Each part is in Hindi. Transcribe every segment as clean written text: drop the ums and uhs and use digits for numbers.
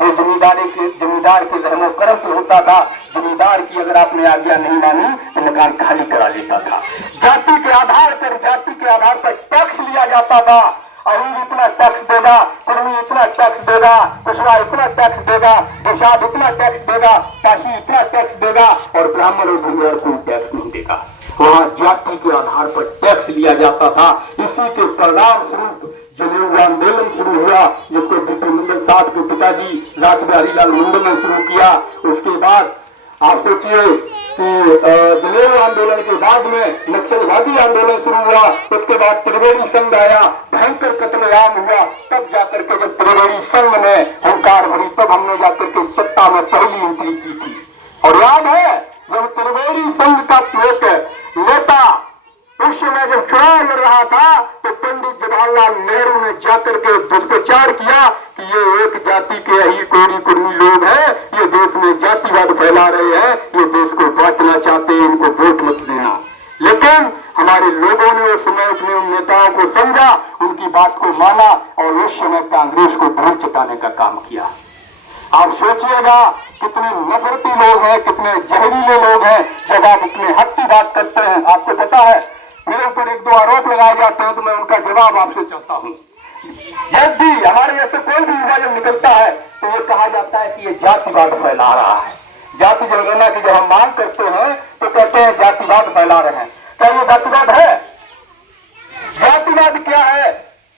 वो जमींदार के रहमो करम पे होता था। जमींदार की अगर आपने आज्ञा नहीं मानी तो मकान खाली करा लेता था। जाति के आधार पर टैक्स लिया जाता था। अहीर इतना टैक्स देगा, कुर्मी इतना टैक्स देगा, कुशवा इतना टैक्स देगा, दुशाद इतना टैक्स देगा, काशी इतना टैक्स देगा और ब्राह्मण और धुमियार कोई टैक्स नहीं देगा। वहां जाति के आधार पर टैक्स लिया जाता था। इसी के परिणाम स्वरूप जनेऊ आंदोलन शुरू हुआ, जिसको बीपी मंडल साहब के पिताजी रासबिहारी लाल मंडल ने शुरू किया। उसके बाद आप सोचिए कि जनेऊ आंदोलन के बाद में नक्सलवादी आंदोलन शुरू हुआ। उसके बाद त्रिवेणी संघ आया, भयंकर कत्लेआम हुआ। तब जाकर के जब त्रिवेणी संघ ने हुंकार भरी, तब हमने जाकर के सत्ता में पहली एंट्री की थी। और याद है जब त्रिवेणी संघ का एक नेता उस समय जब चुनाव लड़ रहा था तो पंडित जवाहरलाल नेहरू ने जाकर के दुष्प्रचार किया कि ये एक जाति के ही कोरी कुर्मी लोग हैं, ये देश में जातिवाद फैला रहे हैं, ये देश को बांटना चाहते हैं, इनको वोट मत देना। लेकिन हमारे लोगों ने उस समय अपने उन नेताओं को समझा, उनकी बात को माना और उस समय कांग्रेस को धूल चटाने का काम किया। आप सोचिएगा कितने नफरती लोग हैं, कितने जहरीले लोग हैं जब आप अपने हक की बात करते हैं। आपको पता है मेरे ऊपर एक दो आरोप लगाए जाते हैं तो मैं उनका जवाब आपसे चाहता हूं। जब भी हमारे जैसे कोई भी विभाजन निकलता है तो ये कहा जाता है कि ये जातिवाद फैला रहा है। जाति जनगणना की जब हम मांग करते हैं तो कहते हैं जातिवाद फैला रहे हैं। क्या ये जातिवाद है? जातिवाद क्या है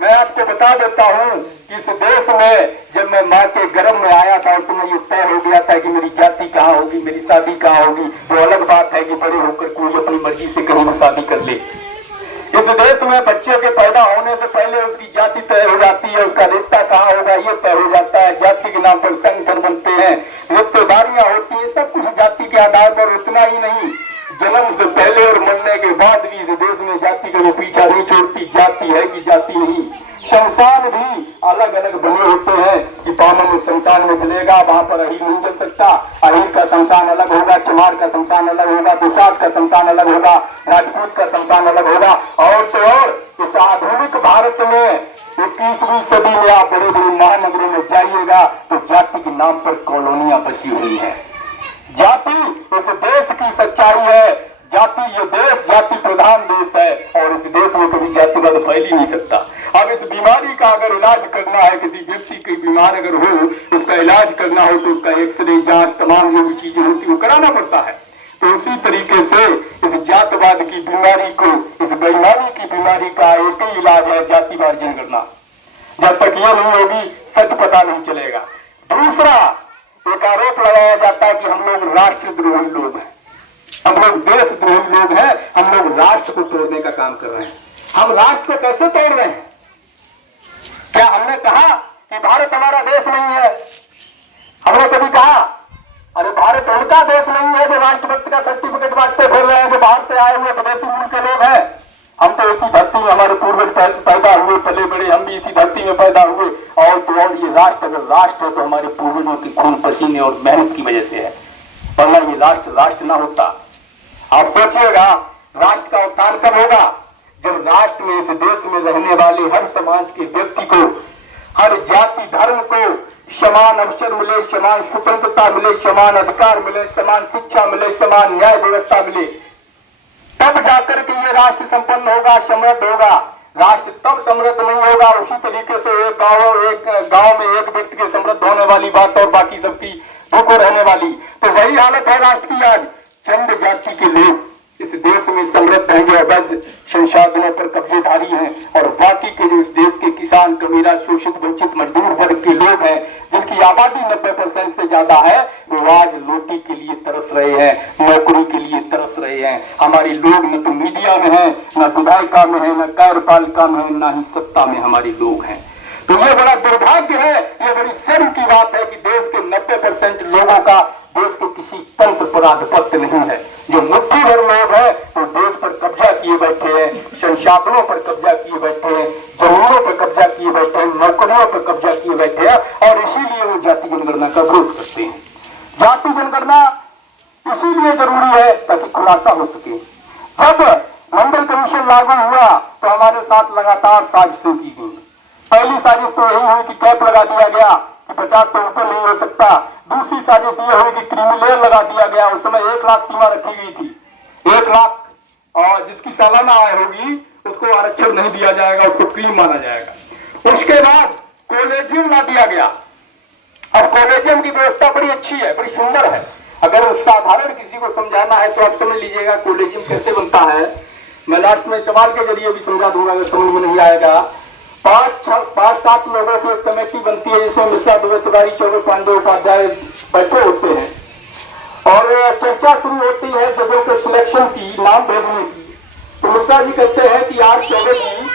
मैं आपको बता देता हूं कि इस देश में जब मैं मां के गर्भ में आया था उस समय ये तय हो गया था कि मेरी जाति कहाँ होगी, मेरी शादी कहाँ होगी। वो अलग बात है कि बड़े होकर कोई अपनी मर्जी से कहीं भी शादी कर ले। इस देश में बच्चे के पैदा होने से पहले उसकी जाति तय हो जाती है, उसका रिश्ता कहाँ होगा ये तय हो जाता है। जाति के नाम पर संगठन बनते हैं, रिश्तेदारियां होती है, सब कुछ जाति के आधार पर। उतना ही नहीं, जन्म से पहले और मरने के बाद भी इस देश में जाति का वो पीछा नहीं छोड़ती। जाति है कि जाति नहीं। शमशान भी अलग अलग बने होते हैं कि पावन शमशान में जलेगा, वहां पर अहीर नहीं जल सकता। अहीर का शमशान अलग होगा, चमार का शमशान अलग होगा, दुसाद का शमशान अलग होगा, राजपूत का शमशान अलग होगा। और तो और इस आधुनिक भारत में 21वीं सदी में आप बड़े बड़े महानगरों में जाइएगा तो जाति के नाम पर कॉलोनियां बसी हुई है। जाति इस देश की सच्चाई है। जाति ये देश जाति प्रधान देश है और इस देश में कभी जातिवाद फैल ही नहीं सकता। अब इस बीमारी का अगर इलाज करना है, किसी व्यक्ति की बीमार अगर हो उसका इलाज करना हो तो उसका एक्सरे जांच तमाम जो भी चीजें होती वो कराना पड़ता है। तो उसी तरीके से इस जातिवाद की बीमारी को, इस बेईमानी की बीमारी का एक ही इलाज है जातिवाद जनगणना। जब तक ये नहीं होगी सच पता नहीं चलेगा। दूसरा एक आरोप लगाया जाता है कि हम लोग राष्ट्रद्रोही लोग हैं, हम लोग देशद्रोही लोग हैं, हम लोग राष्ट्र को तोड़ने का काम कर रहे हैं। हम राष्ट्र को कैसे तोड़ रहे हैं? क्या हमने कहा कि भारत हमारा देश नहीं है? हमने कभी कहा अरे भारत उनका देश नहीं है जो राष्ट्रभक्त का सर्टिफिकेट बांटते फिर रहे हैं, जो बाहर से आए हुए विदेशी मूल के लोग हैं? हम तो इसी धरती में हमारे पूर्वज पैदा हुए, पले बड़े, हम भी इसी धरती में पैदा हुए। और तो और ये राष्ट्र अगर राष्ट्र है तो हमारे पूर्वजों की खून पसीने और मेहनत की वजह से है, वरना ये राष्ट्र राष्ट्र ना होता। आप सोचिएगा राष्ट्र का उत्थान कब होगा? जब राष्ट्र में, इस देश में रहने वाले हर समाज के व्यक्ति को, हर जाति धर्म को समान अवसर मिले, समान स्वतंत्रता मिले, समान अधिकार मिले, समान शिक्षा मिले, समान न्याय व्यवस्था मिले, तब जाकर के ये राष्ट्र संपन्न होगा, समृद्ध होगा। राष्ट्र तब समृद्ध नहीं होगा उसी तरीके से एक गांव में एक व्यक्ति के समृद्ध होने वाली बात और बाकी सबकी भूखों रहने वाली। तो वही हालत है राष्ट्र की आज। चंद जाति के लोग इस देश में समृद्ध हैं, जो अवैध संसाधनों पर कब्जेधारी हैं, और बाकी के जो इस देश के किसान, कबीरा, शोषित वंचित मजदूर वर्ग के लोग हैं, जिनकी आबादी 90% से ज्यादा है, वो आज रोटी के लिए तरस रहे हैं, नौकरी के लिए तरस रहे हैं। हमारे लोग न तो मीडिया में है, न विधायिका में है, न कार्यपालिका में है, न ही सत्ता में हमारे लोग हैं। तो ये बड़ा दुर्भाग्य है, ये बड़ी शर्म की बात है कि देश के 90% लोगों का देश के किसी तंत्र पर आधिपत्य नहीं है। जो मुट्ठी भर लोग हैं वो देश पर कब्जा किए बैठे हैं, संसाधनों पर कब्जा किए बैठे हैं, जमीनों पर कब्जा किए बैठे हैं, नौकरियों पर कब्जा किए बैठे हैं, और इसीलिए वो जाति जनगणना का विरोध करते हैं। जाति जनगणना इसीलिए जरूरी है ताकि खुलासा हो सके। जब मंडल कमीशन लागू हुआ तो हमारे साथ लगातार साजिशें की गई। पहली साजिश तो यही हुई कि कैप लगा दिया गया कि 50 से ऊपर नहीं हो सकता। दूसरी साजिश ये हुई कि क्रीमी लेयर लगा दिया गया। उस समय 1 लाख सीमा रखी गई थी। 1 लाख और जिसकी सालाना आय होगी उसको आरक्षण नहीं दिया जाएगा, उसको क्रीम माना जाएगा। उसके बाद कॉलेजियम ला दिया गया। अब कॉलेजियम की व्यवस्था बड़ी अच्छी है, बड़ी सुंदर है। अगर साधारण किसी को समझाना है तो आप समझ लीजिएगा कॉलेजियम कैसे बनता है। मैं लास्ट में सवाल के जरिए भी समझा दूंगा अगर समझ में नहीं आएगा। 5-7 लोगों की एक कमेटी बनती है जिसमें मिश्रा, दुबे, तिवारी, चौबे, पांडे, उपाध्याय बैठे होते हैं और चर्चा शुरू होती है जजों के सिलेक्शन की, नाम भेजने की। तो मिश्रा जी कहते हैं कि यार चौबे जी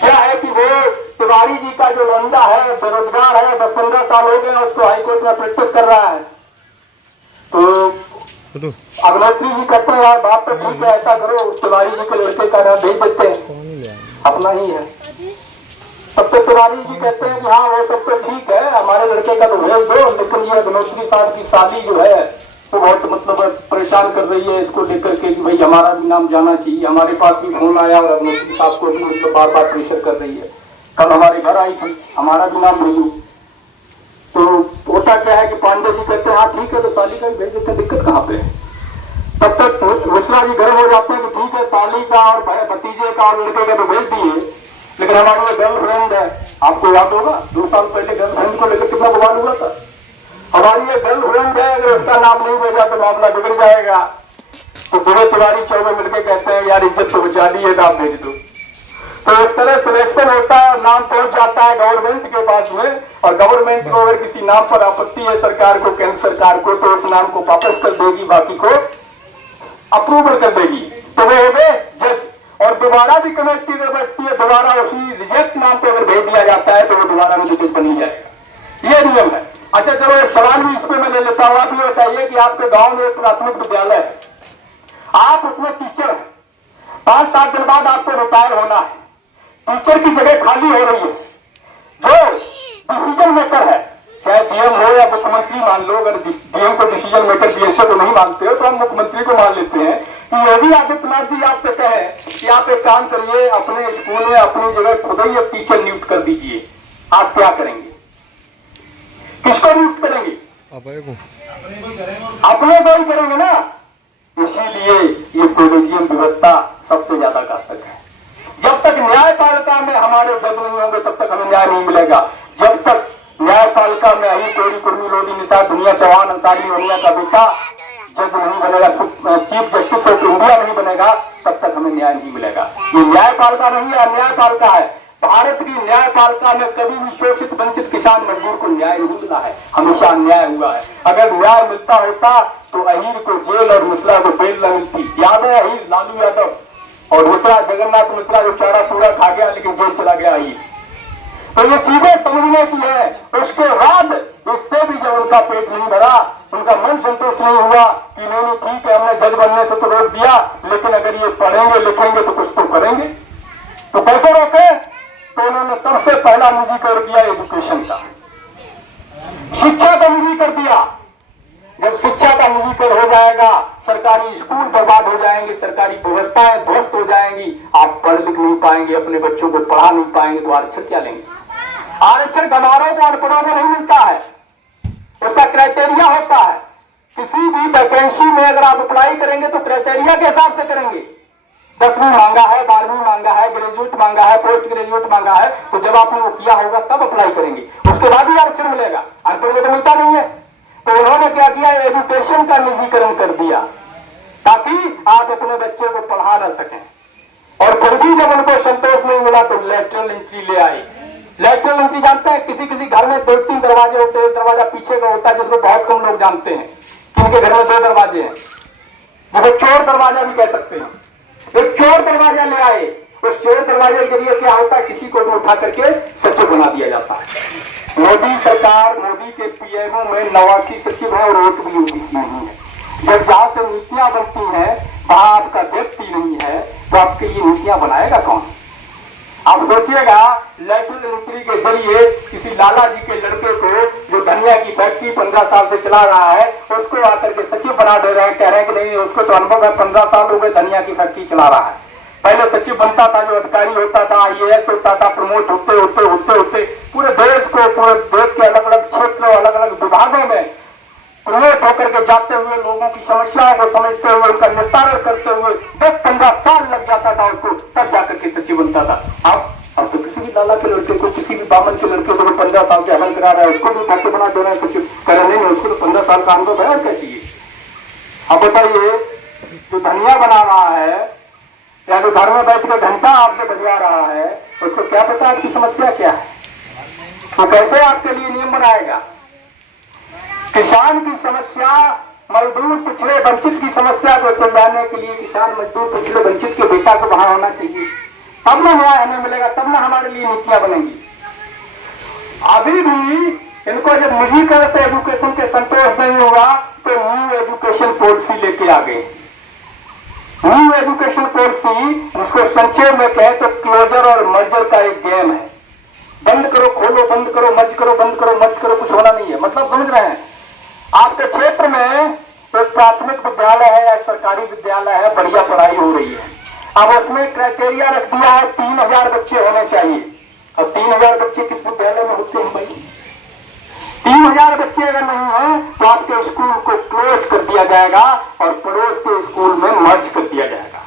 क्या है कि वो तिवारी जी का जो लौंडा है बेरोजगार है, 10-15 साल हो गए उसको हाईकोर्ट में प्रैक्टिस कर रहा है। तो अग्निहोत्री जी कहते हैं यार बात तो ठीक है, ऐसा करो तिवारी जी के लड़के का नाम भेज देते हैं, अपना ही है। तब तो तिवारी जी कहते हैं कि हाँ वो सब तो ठीक है, हमारे लड़के का तो भेज दो, लेकिन ये अग्निहोत्री साहब की साली जो है वो बहुत मतलब परेशान कर रही है इसको लेकर के कि भाई हमारा भी नाम जाना चाहिए। हमारे पास भी फोन आया और अग्निहोत्री साहब को भी मतलब बार बार प्रेशर कर रही है। कल हमारे घर आई थी, हमारा भी नाम भेजो। तो होता क्या है कि पांडे जी कहते हैं हाँ ठीक है तो साली का भी भेज देते हैं, दिक्कत कहाँ पे है। तब तक मिश्रा जी गर्म हो जाते हैं कि ठीक है साली का और भतीजे का और लड़के का तो भेज दिए, लेकिन हमारी ये गर्लफ्रेंड है, आपको याद होगा 2 साल पहले गर्लफ्रेंड को लेकर कितना बवाल हुआ था। हमारी ये गर्लफ्रेंड है, अगर उसका नाम नहीं भेजा तो मामला बिगड़ जाएगा। तो बुरे तिवारी चौबे मिलकर कहते हैं यार इज्जत तो बचा दी है, नाम भेज दो। तो इस तरह सिलेक्शन होता है, नाम पहुंच जाता है गवर्नमेंट के पास में, और गवर्नमेंट को अगर किसी नाम पर आपत्ति है सरकार को, केंद्र सरकार को, तो उस नाम को वापस कर देगी, बाकी को अप्रूवल कर देगी। तो वो हो गए जज। और दोबारा भी कमेटी में बैठती है, दोबारा उसी रिजेक्ट नाम पे अगर भेज दिया जाता है तो वो दोबारा में जज बन ही जाएगा। ये नियम है। अच्छा चलो एक सवाल भी इसमें मैं ले लेता हूँ। आप ये बताइए कि आपके गांव में एक प्राथमिक विद्यालय है, आप उसमें टीचर हैं, 5-7 दिन बाद आपको रिटायर होना है, टीचर की जगह खाली हो रही है, जो डिसीजन मेकर है चाहे डीएम हो या मुख्यमंत्री मान लो, अगर डीएम को डिसीजन मेकर डीएसए को नहीं मानते हो तो हम मुख्यमंत्री को मान लेते हैं कि योगी आदित्यनाथ जी आपसे कहे कि आप एक काम करिए, अपने स्कूल में अपनी जगह खुद ही एक टीचर नियुक्त कर दीजिए, आप क्या करेंगे? किसको नियुक्त करेंगे? अपने को ही करेंगे ना। इसीलिए ये कॉलेजियम व्यवस्था सबसे ज्यादा घातक है। जब तक न्यायपालिका में हमारे जज नहीं होंगे तब तक हमें न्याय नहीं मिलेगा। जब तक न्यायपालिका में अही कोरी कुर्मी लोधी निषाद दुनिया चौहान अंसारी मोनिया का बेटा जज नहीं बनेगा, चीफ जस्टिस ऑफ इंडिया नहीं बनेगा, तब तक हमें न्याय नहीं मिलेगा। ये न्यायपालिका नहीं है, न्यायपालिका है। भारत की न्यायपालिका में कभी भी शोषित वंचित किसान मजदूर को न्याय नहीं मिला है, हमेशा अन्याय हुआ है। अगर न्याय मिलता होता तो अहीर को जेल और मिश्रा को बेल न मिलती। याद है अहीर लालू यादव और मिश्रा जगन्नाथ मिश्रा जो चारा पूरा खा गया लेकिन जेल चला गया अहीर। तो ये चीजें समझने की है। उसके बाद इससे भी जब उनका पेट नहीं भरा, उनका मन संतुष्ट नहीं हुआ कि नहीं ठीक है हमने जज बनने से तो रोक दिया, लेकिन अगर ये पढ़ेंगे लिखेंगे तो कुछ तो करेंगे, तो कैसे रोके? तो उन्होंने सबसे पहला निजीकरण किया एजुकेशन का, शिक्षा का निजी कर दिया। जब शिक्षा का निजीकरण हो जाएगा सरकारी स्कूल बर्बाद हो जाएंगे, सरकारी व्यवस्थाएं ध्वस्त हो जाएंगी, आप पढ़ लिख नहीं पाएंगे, अपने बच्चों को पढ़ा नहीं पाएंगे, तो आरक्षण क्या लेंगे? आरक्षण गंवारों को अनपढ़ों को नहीं मिलता है, उसका क्राइटेरिया होता है। किसी भी वैकेंसी में अगर आप अप्लाई करेंगे तो क्राइटेरिया के हिसाब से करेंगे। 10वीं मांगा है, 12वीं मांगा है, ग्रेजुएट मांगा है, पोस्ट ग्रेजुएट मांगा है, तो जब आपने वो किया होगा तब अप्लाई करेंगे, उसके बाद ही आरक्षण मिलेगा, अनपढ़ को तो मिलता नहीं है। तो उन्होंने क्या किया, एजुकेशन का निजीकरण कर दिया ताकि आप अपने बच्चे को पढ़ा न सकें। और फिर भी जब उनको संतोष नहीं मिला तो लेटरल एंट्री ले आए। लेटरल एंट्री जानते हैं, किसी किसी घर में 2-3 दरवाजे होते हैं, एक दरवाजा पीछे का होता है जिसको बहुत कम लोग जानते हैं कि उनके घर में 2 दरवाजे हैं, जिसे चोर दरवाजा भी कह सकते हैं। एक चोर दरवाजा ले आए, उस चोर दरवाजे के जरिए क्या होता है, किसी को भी उठा करके सचिव बना दिया जाता है। मोदी सरकार, मोदी के पीएमओ में 89 सचिव है और एक भी ओबीसी नहीं है। जब जहां से नीतियां बनती हैं वहां आपका व्यक्ति नहीं है, तो आपके ये नीतियां बनाएगा कौन? आप सोचिएगा, लेटरल एंट्री के जरिए किसी लाला जी के लड़के को जो धनिया की फैक्ट्री 15 साल से चला रहा है, उसको आकर के सचिव बना दे रहे हैं, कह रहे हैं कि नहीं उसको तो अनुभव है, 15 साल हो गए धनिया की फैक्ट्री चला रहा है। पहले सचिव बनता था, जो अधिकारी होता था, IAS होता था, प्रमोट होते होते होते होते पूरे देश के अलग अलग क्षेत्रों, अलग अलग विभागों में प्रमोट होकर के जाते हुए लोगों की समस्याओं को समझते हुए उनका निस्तारण करते हुए 10-15 साल लग जाता था उसको, तब जाकर के सचिव बनता था। अब तो किसी भी लाला के लड़के को, किसी भी बामन के लड़के को 15 साल के हल करा रहा है, उसको भी खाते बना दे रहा है सचिव, कर नहीं है उसको तो 15 साल का अनुभव है और क्या चाहिए। अब बताइए, जो धनिया बना रहा है या जो घर में बैठ कर घंटा आपसे बजवा रहा है, उसको क्या पता आपकी समस्या क्या है, तो कैसे आपके लिए नियम बनाएगा। किसान की समस्या, मजदूर पिछड़े वंचित की समस्या को सुलझाने के लिए किसान मजदूर पिछड़े वंचित के बेटा को वहां होना चाहिए, तब ना न्याय हमें मिलेगा, तब ना हमारे लिए नीतियां बनेंगी। अभी भी इनको जब निजी करते एजुकेशन के संतोष नहीं हुआ तो न्यू एजुकेशन पॉलिसी लेके आ गए। न्यू एजुकेशन पॉलिसी, जिसको संक्षेप में कहें तो क्लोजर और मर्जर का एक गेम है। बंद करो खोलो, बंद करो मर्ज करो, बंद करो मर्ज करो, कुछ होना नहीं है। मतलब समझ रहे हैं, आपके क्षेत्र में एक प्राथमिक विद्यालय है या सरकारी विद्यालय है, बढ़िया पढ़ाई हो रही है, अब उसमें क्राइटेरिया रख दिया है 3000 बच्चे होने चाहिए। अब 3000 बच्चे किस विद्यालय में होते हैं भाई? 3000 बच्चे अगर नहीं है तो आपके स्कूल को क्लोज कर दिया जाएगा और पड़ोस के स्कूल में मर्ज कर दिया जाएगा।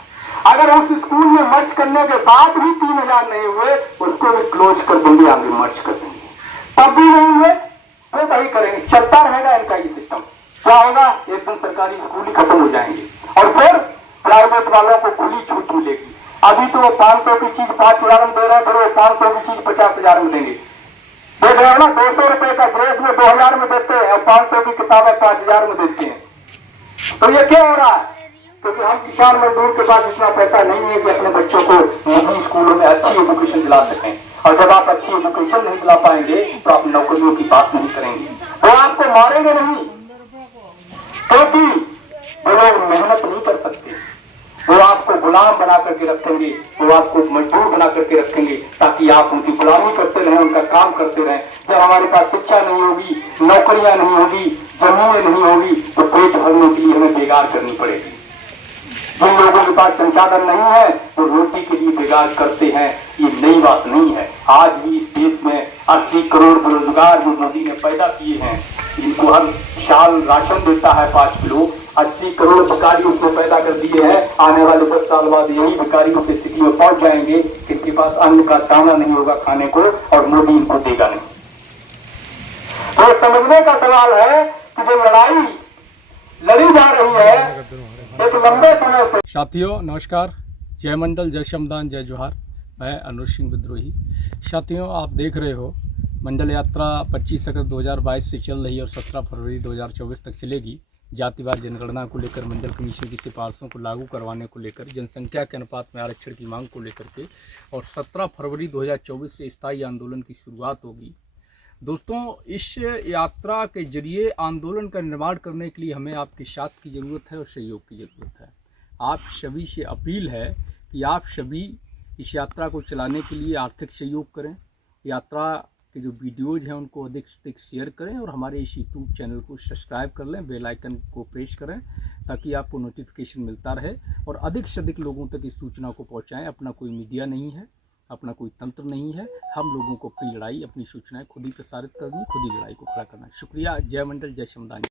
अगर उस स्कूल में मर्ज करने के बाद भी 3000 नहीं हुए, उसको भी क्लोज कर देंगे, आगे मर्ज कर देंगे। तब भी नहीं हुए तो वही करेंगे, चलता रहेगा इनका ये सिस्टम। क्या होगा, एक दिन सरकारी स्कूल ही खत्म हो जाएंगे और फिर प्राइवेट वालों को खुली छूट मिलेगी। अभी तो वो 500 की चीज 5000 में दे रहे हैं, फिर वो 500 की चीज 50000 में देंगे। देख रहे हो ना, 200 रुपए का ड्रेस में 2000 में देते हैं और 500 की किताबें 5000 में देते हैं। तो ये क्यों हो रहा है? क्योंकि हम किसान मजदूर के पास इतना पैसा नहीं है कि अपने बच्चों को निजी स्कूलों में अच्छी एजुकेशन दिला सकें। और जब आप अच्छी एजुकेशन नहीं दिला पाएंगे तो आप नौकरियों की बात नहीं करेंगे, वो आपको मारेंगे नहीं, क्योंकि वो लोग मेहनत नहीं कर सकते, वो आपको गुलाम बना करके रखेंगे, वो आपको मजदूर बना करके रखेंगे ताकि आप उनकी गुलामी करते रहें, उनका काम करते रहें। जब हमारे पास शिक्षा नहीं होगी, नौकरियां नहीं होगी, जमीनें नहीं होगी, तो पेट भरने के लिए हमें बेगार करनी पड़ेगी। जिन लोगों के पास संसाधन नहीं है वो रोटी के लिए बेगार करते हैं, ये नई बात नहीं है। आज भी इस देश में 80 करोड़ बेरोजगार जो मोदी ने पैदा किए हैं, जिनको हर साल राशन देता है 5 किलो, 80 करोड़ भिखारी उसको पैदा कर दिए हैं। आने वाले 10 साल बाद यही भिखारी उस स्थिति में पहुंच जाएंगे कि इनके पास अन्न का दाना नहीं होगा खाने को और मोदी इनको देगा नहीं। तो समझने का सवाल है कि जो लड़ाई लड़ी जा रही है एक लंबे समय से। साथियों नमस्कार, जय मंडल, जय शमदान, जय जोहार। मैं अनुज सिंह विद्रोही। साथियों, आप देख रहे हो मंडल यात्रा 25 अगस्त 2022 से चल रही है और 17 फरवरी 2024 तक चलेगी। जातिवार जनगणना को लेकर, मंडल कमीशन की सिफारिशों को लागू करवाने को लेकर, जनसंख्या के अनुपात में आरक्षण की मांग को लेकर के, और 17 फरवरी 2024 से स्थायी आंदोलन की शुरुआत होगी। दोस्तों, इस यात्रा के जरिए आंदोलन का निर्माण करने के लिए हमें आपके साथ की ज़रूरत है और सहयोग की ज़रूरत है। आप सभी से अपील है कि आप सभी इस यात्रा को चलाने के लिए आर्थिक सहयोग करें। यात्रा के जो वीडियोज़ हैं उनको अधिक से अधिक शेयर करें और हमारे इस यूट्यूब चैनल को सब्सक्राइब कर लें, बेल आइकन को प्रेस करें ताकि आपको नोटिफिकेशन मिलता रहे और अधिक से अधिक लोगों तक इस सूचना को पहुँचाएँ। अपना कोई मीडिया नहीं है, अपना कोई तंत्र नहीं है, हम लोगों को अपनी लड़ाई, अपनी सूचनाएं खुद ही प्रसारित करनी, खुद ही लड़ाई को खड़ा करना है। शुक्रिया। जय मंडल, जय शमदान।